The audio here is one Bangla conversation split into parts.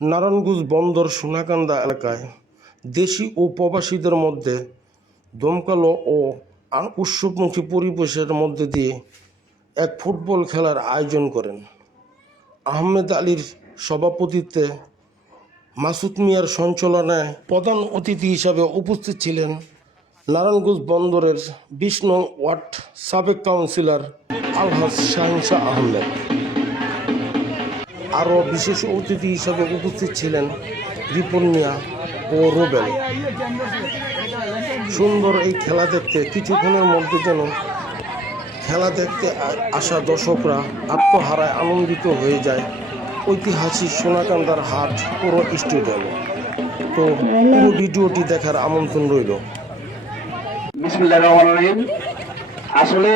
নারায়ণগঞ্জ বন্দর সোনাকান্দা এলাকায় দেশি ও প্রবাসীদের মধ্যে দমকালো ও উৎসবমুখী পরিবেশের মধ্যে দিয়ে এক ফুটবল খেলার আয়োজন করেন। আহমেদ আলীর সভাপতিত্বে মাসুদ মিয়ার সঞ্চালনায় প্রধান অতিথি হিসাবে উপস্থিত ছিলেন নারায়ণগঞ্জ বন্দরের বিষ্ণু ওয়ার্ড সাবেক কাউন্সিলর আলহাজ শাহিন শাহ আহমেদ। আরও বিশেষ অতিথি হিসাবে উপস্থিত ছিলেন রিপন ও রুবেল। সুন্দর এই খেলা দেখতে, কিছুক্ষণের মধ্যে যেন খেলা দেখতে আসা দর্শকরা আত্মহারায় আনন্দিত হয়ে যায় ঐতিহাসিক সোনাকান্দার হাট পুরো স্টেডিয়ামে। তো পুরো ভিডিওটি দেখার আমন্ত্রণ রইল। আসলে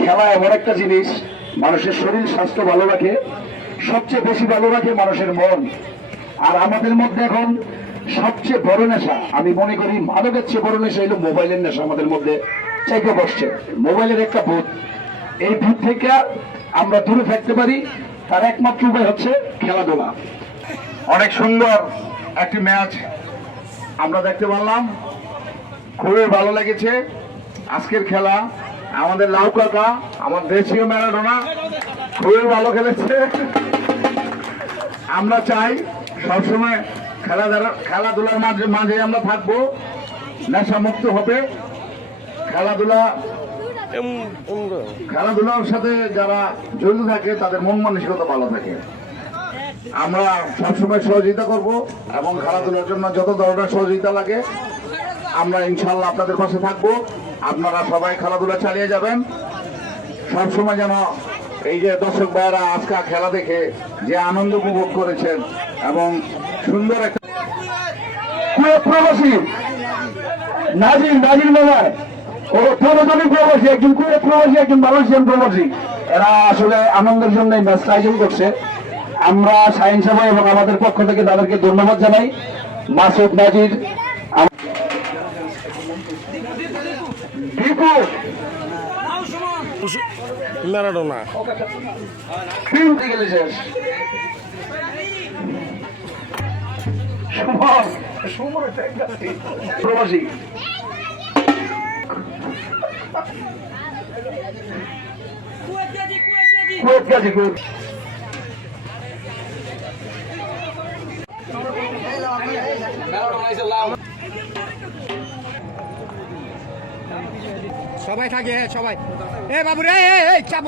খেলা এমন একটা জিনিস, মানুষের শরীর, স্বাস্থ্য ভালো রাখে সবচেয়ে বেশি ভালো রাখে মানুষের মন। আর আমাদের মধ্যে এখন সবচেয়ে বড় নেশা, আমি মনে করি মাদকের চেয়ে বড় নেশা হলো মোবাইলের নেশা আমাদের মধ্যে চাইতে বসছে। মোবাইলের একটা ভূত। এই ভূত থেকে আমরা দূরে থাকতে পারি, তার একমাত্র উপায় হচ্ছে খেলাধুলা। অনেক সুন্দর একটি ম্যাচ আমরা দেখতে পারলাম। খুবই ভালো লেগেছে আজকের খেলা। আমাদের লাউ কাকা, আমার দেশীয় ম্যারাডোনা। খুবই ভালো খেলেছে। আমরা চাই সবসময় খেলাধুলা খেলাধুলার মাঝে মাঝে আমরা থাকব নেশা মুক্ত হবে। খেলাধুলা খেলাধুলার সাথে যারা জড়িত থাকে, তাদের মন মানসিকতা ভালো থাকে। আমরা সবসময় সহযোগিতা করব এবং খেলাধুলার জন্য যত ধরনের সহযোগিতা লাগে, আমরা ইনশাল্লাহ আপনাদের পাশে থাকব। আপনারা সবাই খেলাধুলা চালিয়ে যাবেন। সবসময় যেন এই যে দর্শক ভাইয়েরা, আজকে খেলা দেখে যে আনন্দ উপভোগ করেছেন এবং সুন্দর একটা প্রবাসী নাজির নাজির প্রবাসী এরা আসলে আনন্দের জন্য করছে। আমরা এবং আমাদের পক্ষ থেকে তাদেরকে ধন্যবাদ জানাই। মাসুদ নাজির ম্যারাডোনা। প্রবাসী। গাজীপুর সবাই থাকে সবাই। এ বাবু রে এই চাপ।